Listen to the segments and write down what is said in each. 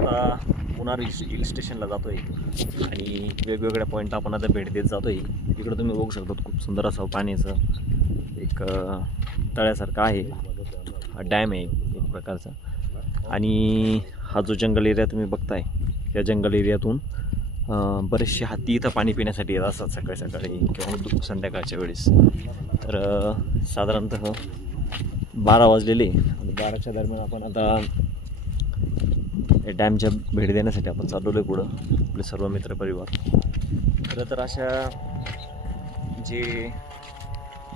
आता मुन्नार हिल स्टेशनला जातोय आणि वेगवेगळ्या पॉईंटला आपण आता भेट देत जातोय। इकडे तुम्ही बघू शकता खूप सुंदर असं पाण्याचं एक तळ्यासारखं आहे, हा डॅम आहे एक प्रकारचा। आणि हा जो जंगल एरिया तुम्ही बघताय, या जंगल एरियातून बरेचसे हत्ती इथं पाणी पिण्यासाठी येत असतात सकाळी सकाळी किंवा संध्याकाळच्या वेळेस। तर साधारणतः 12 वाजलेले आणि 12च्या दरम्यान आपण आता डॅमच्या भेट देण्यासाठी आपण चालवलो आहे पुढं, आपले सर्व मित्रपरिवार। खरं तर अशा जे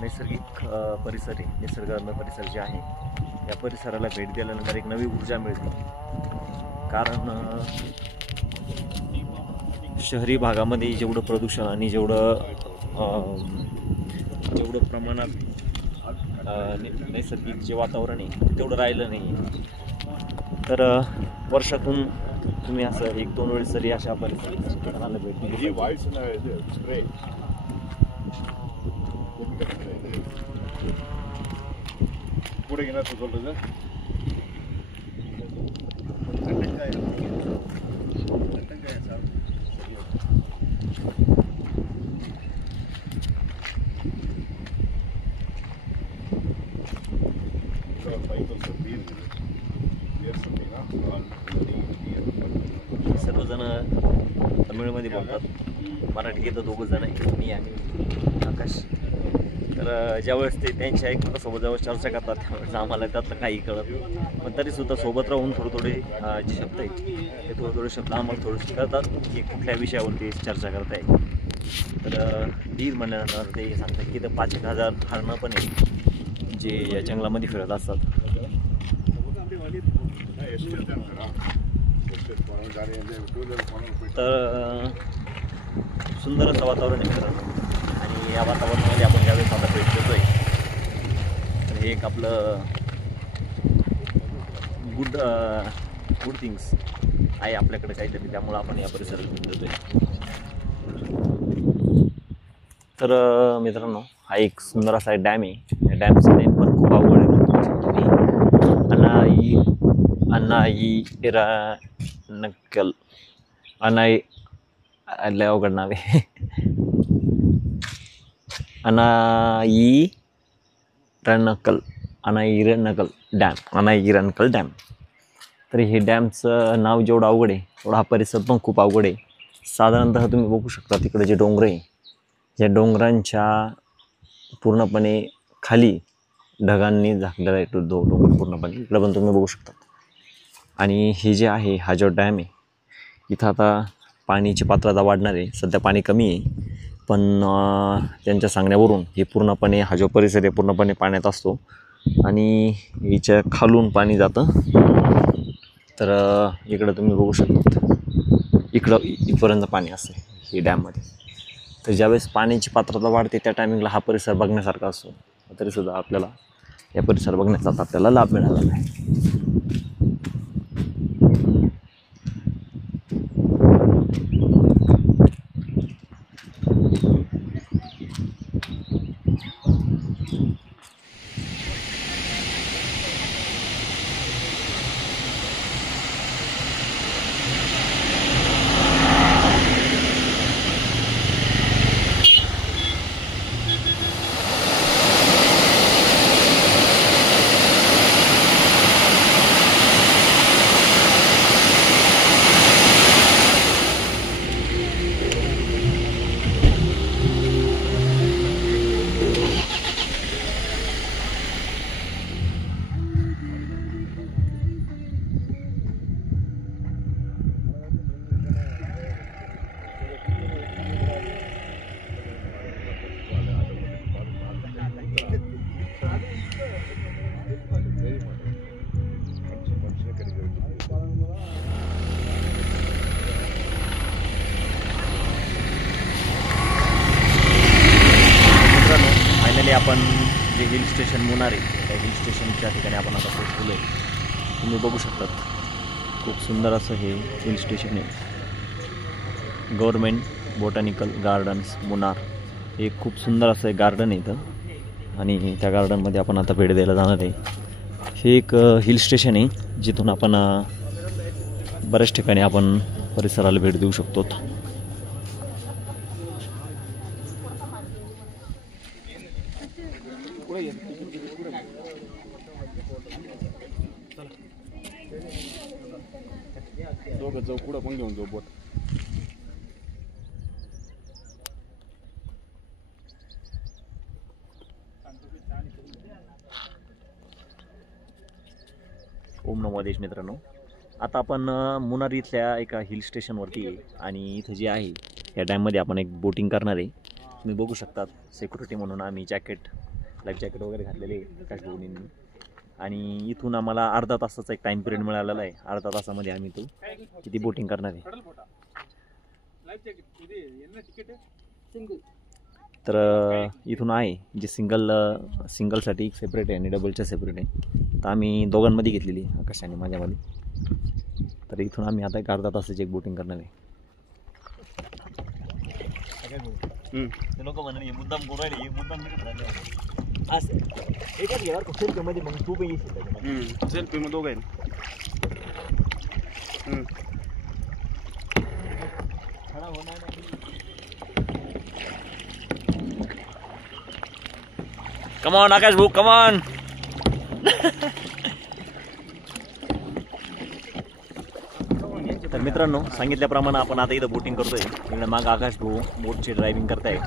नैसर्गिक परिसर आहे, निसर्गरम्य परिसर जे आहे, या परिसराला भेट दिल्यानंतर एक नवी ऊर्जा मिळते। कारण शहरी भागामध्ये जेवढं प्रदूषण आणि जेवढं प्रमाणात नैसर्गिक जे वातावरण आहे तेवढं राहिलं नाही। तर वर्षातून तुम्ही असं 1-2 वेळेस जरी अशा परिसराला भेट दिली पुढे घेणार तुझं सर्वजण तमिळमध्ये बोलतात, मराठी येतं 2 जण आहेत, मी आणि आकाश। तर ज्यावेळेस ते त्यांच्या एकमेकांसोबत जेव्हा चर्चा करतात त्यावेळेस आम्हाला त्यातलं काही कळत नाही, पण तरीसुद्धा सोबत राहून थोडे जे शब्द आहेत ते थोडे शब्द आम्हाला थोडेसे कळतात की कुठल्या विषयावरती चर्चा करताय। तर धीर म्हणल्यानंतर ते सांगतात की इथं 5,000 हरणं पण आहे जे या जंगलामध्ये फिरत असतात। तर सुंदर असं वातावरण आहे मित्रांनो, आणि या वातावरणामध्ये आपण ज्यावेळेस आता भेट देतोय तर हे एक आपलं गुड थिंग्स आहे आपल्याकडे काहीतरी, त्यामुळं आपण या परिसरात भेट देतोय। तर मित्रांनो, हा एक सुंदर असा डॅम आहे। या डॅमचं नेम पण खूप अवघड आहे, लय अवघड नाव आहे, अनायिरनकल डॅम। तर हे डॅमचं नाव जेवढं अवघड आहे तेवढा हा परिसर पण खूप अवघड आहे। साधारणतः तुम्ही बघू शकता तिकडे जे डोंगर आहे, या डोंगरांच्या पूर्णपणे खाली ढगांनी झाकलेला आहे तो डोंगर पूर्णपणे, इकडे पण तुम्ही बघू शकता। आणि हे जे आहे, हा जो डॅम आहे, इथं आता पाण्याची पात्रता वाढणार आहे। सध्या पाणी कमी आहे, पण त्यांच्या सांगण्यावरून हे पूर्णपणे हा जो परिसर आहे पूर्णपणे पाण्यात असतो आणि हिच्या खालून पाणी जातं। तर इकडं तुम्ही बघू शकता, इथपर्यंत पाणी असतं हे डॅममध्ये। तर ज्यावेळेस पाण्याची पात्रता वाढते त्या टायमिंगला हा परिसर बघण्यासारखा असतो, तरीसुद्धा आपल्याला या परिसर बघण्याचा आपल्याला लाभ मिळाला नाही। आपण जे हिल स्टेशन मुन्नार आहे त्या हिल स्टेशनच्या ठिकाणी आपण आता पोहोचलो आहे। तुम्ही बघू शकतात खूप सुंदर असं हे हिल स्टेशन आहे, गव्हर्मेंट बोटॅनिकल गार्डन्स मुन्नार। हे खूप सुंदर असं एक गार्डन आहे इथं आणि त्या गार्डनमध्ये आपण आता भेट द्यायला जाणार आहे। हे एक हिल स्टेशन आहे जिथून आपण बऱ्याच ठिकाणी आपण परिसराला भेट देऊ शकतो. दोघं जाऊ पुढं पण घेऊन जाऊ बोट. ओम नमो देश मित्रांनो, आता आपण मुन्नार इथल्या एका हिल स्टेशनवरती आहे आणि इथं जे आहे या डॅममध्ये आपण एक बोटिंग करणार आहे. तुम्ही बघू शकतात सिक्युरिटी म्हणून आम्ही लाईफ जॅकेट वगैरे घातलेले आहे प्रकाश भाऊंनी. आणि इथून आम्हाला अर्धा तासाचा एक टाईम पिरियड मिळालेला आहे. अर्धा तासामध्ये आम्ही तो किती बोटिंग करणार आहे. तर इथून आहे जे सिंगलसाठी एक सेपरेट आहे आणि डबलच्या सेपरेट आहे. तर आम्ही दोघांमध्ये घेतलेली आकाश आणि माझ्यामध्ये. तर इथून आम्ही आता एक अर्धा तासाची एक बोटिंग करणार आहे. ते लोक म्हणाले मुद्दाम बोलायला मुद्दाम असं एकाच घ्यावर सेल्फीमध्ये मग तू पण येशील सेल्फी मग दोघं आहे. कमॉन आकाश भाऊ कमॉन. तर मित्रांनो सांगितल्याप्रमाणे आपण आता इथं बोटिंग करतोय. इकडे माग आकाश भाऊ बोटची ड्रायव्हिंग करताय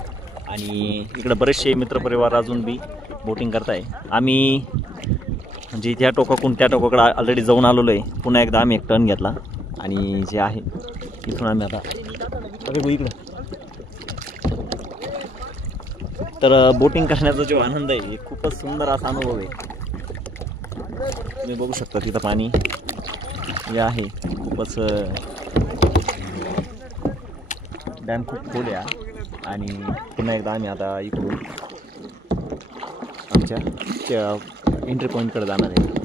आणि इकडे बरेचसे मित्रपरिवार अजून बी बोटिंग करताय. आम्ही म्हणजे त्या टोकाकडून त्या टोकाकडे ऑलरेडी जाऊन आलेलो आहे. पुन्हा एकदा आम्ही एक टर्न घेतला आणि जे आहे इथून आम्ही आता इकडं. तर बोटिंग करण्याचा जो आनंद आहे खूपच सुंदर असा अनुभव आहे. तुम्ही बघू शकता तिथं पाणी जे आहे खूपच डॅम खूप खोल आहे. आणि पुन्हा एकदा आम्ही आता इकडून आमच्या एंट्री पॉईंटकडे जाणार आहे.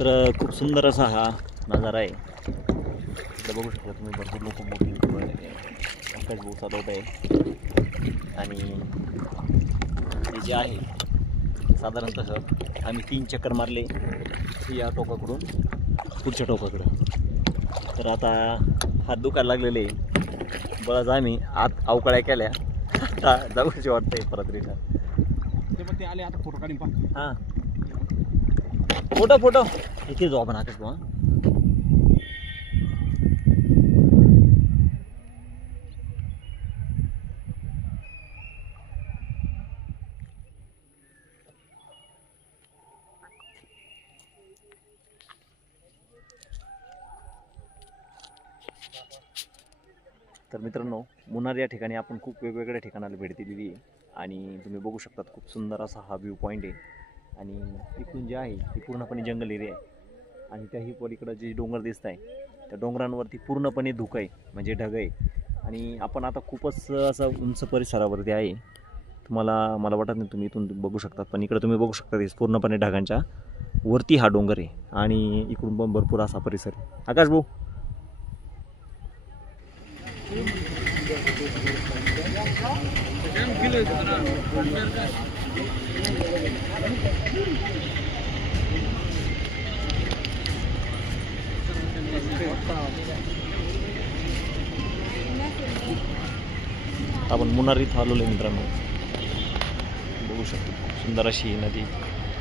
तर खूप सुंदर असा हा नजारा आहे. इकडे बघू शकता तुम्ही भरपूर लोक बोटिंग आकाश भाऊ चालवत आहे. आणि हे जे आहे साधारणतः आम्ही 3 चक्कर मारले या टोकाकडून पुढच्या टोकाकडं. तर आता हात दुखायला लागलेले बळाच आम्ही आत अवकाळ्या केल्या. आता जाऊशी वाटतंय परत रिटर्न. ते आले आता फोटो काढून पहा. हां फोटो इथे जाऊ आपण आकाश भाऊ. तर मित्रांनो मुन्नार या ठिकाणी आपण खूप वेगवेगळ्या ठिकाणाला भेट दिलेली आहे. आणि तुम्ही बघू शकतात खूप सुंदर असा हा व्ह्यू पॉईंट आहे. आणि इकडून जे आहे ती पूर्णपणे जंगल एरिया आहे. आणि त्याही पलीकडं जे डोंगर दिसत आहे त्या डोंगरांवरती पूर्णपणे धुकं आहे म्हणजे ढग आहे. आणि आपण आता खूपच असं उंच परिसरावरती आहे. मला वाटत नाही तुम्ही इथून बघू शकतात पण इकडे तुम्ही बघू शकता पूर्णपणे ढगांच्या वरती हा डोंगर आहे. आणि इकडून पण भरपूर असा परिसर आहे. आकाश भाऊ आपण मुन्नार इथं आलेलो आहे मित्रांनो. बघू शकतो सुंदर अशी नदी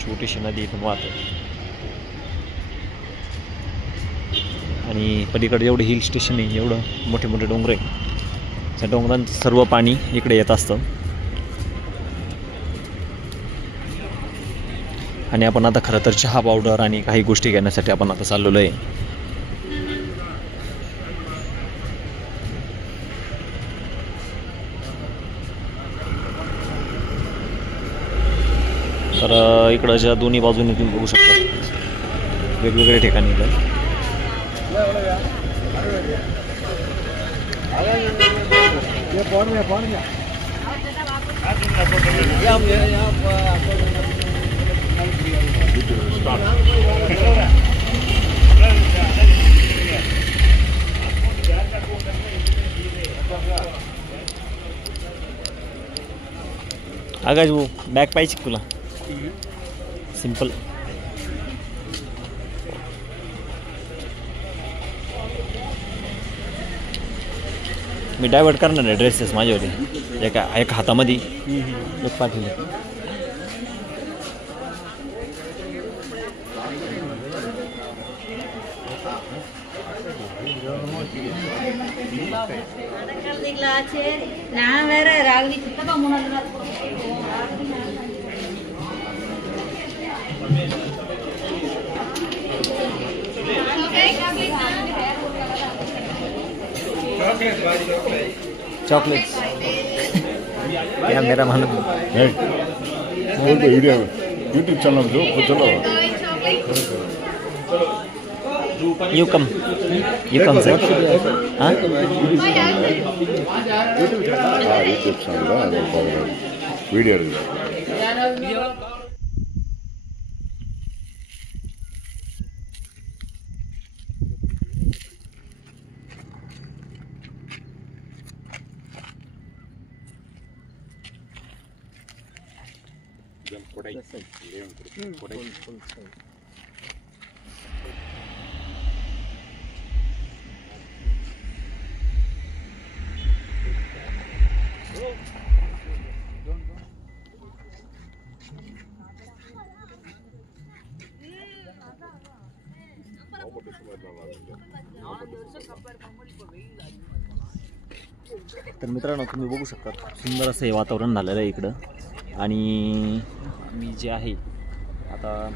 छोटीशी नदी इथून वाहते. आणि पलीकडे एवढं हिल स्टेशन आहे एवढं मोठे मोठे डोंगर आहे. त्या डोंगरांचं सर्व पाणी इकडे येत असतं. आणि आपण आता खरं तर चहा पावडर आणि काही गोष्टी घेण्यासाठी आपण आता चाललेलो आहे. तर इकडच्या दोन्ही बाजूने तुम्ही बघू शकता वेगवेगळ्या ठिकाणी इकडे आकाश भाऊ बॅग पाहिजे तुला सिंपल. मी डायव्हर्ट करणार आहे ड्रेसेस माझ्यावरती एका हातामध्ये एक पाठीले. चॉकलेट्स क्या मेरा मालूम वीडियो यूट्यूब चैनल जो चलो यू कम सर. हाँ यूट्यूब चैनल वीडियो तर मित्रांनो तुम्ही बघू शकता सुंदर असं हे वातावरण झालेलं आहे इकडं. आणि मी जे आहे आता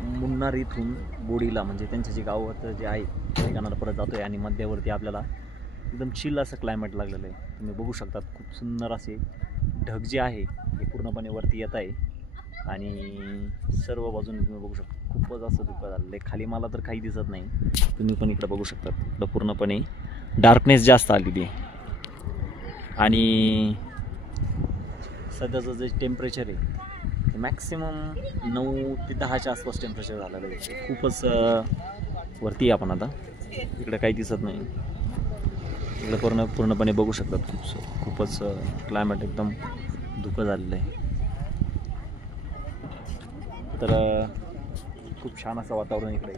मुन्नार इथून बोडीला म्हणजे त्यांच्या जे गावात जे आहे ठिकाणाला परत जातो आहे. आणि मध्यावरती आपल्याला एकदम चिल असं क्लायमेट लागलेलं आहे. तुम्ही बघू शकता खूप सुंदर असे ढग जे आहे हे पूर्णपणे वरती येत आहे. आणि सर्व बाजूने तुम्ही बघू शकता खूपच असं धुकं झालेलं आहे. खाली मला तर काही दिसत नाही. तुम्ही पण इकडं बघू शकता इकडं पूर्णपणे डार्कनेस जास्त आलेली आहे. आणि सध्याचं जे टेम्परेचर आहे मॅक्सिमम 9 ते 10च्या आसपास टेम्परेचर झालेलं आहे. खूपच वरती आहे आपण आता. इकडे काही दिसत नाही. इकडे पूर्णपणे बघू शकतात खूपच क्लायमेट एकदम धुकं झालेलं आहे. तर खूप छान असं वातावरण इकडे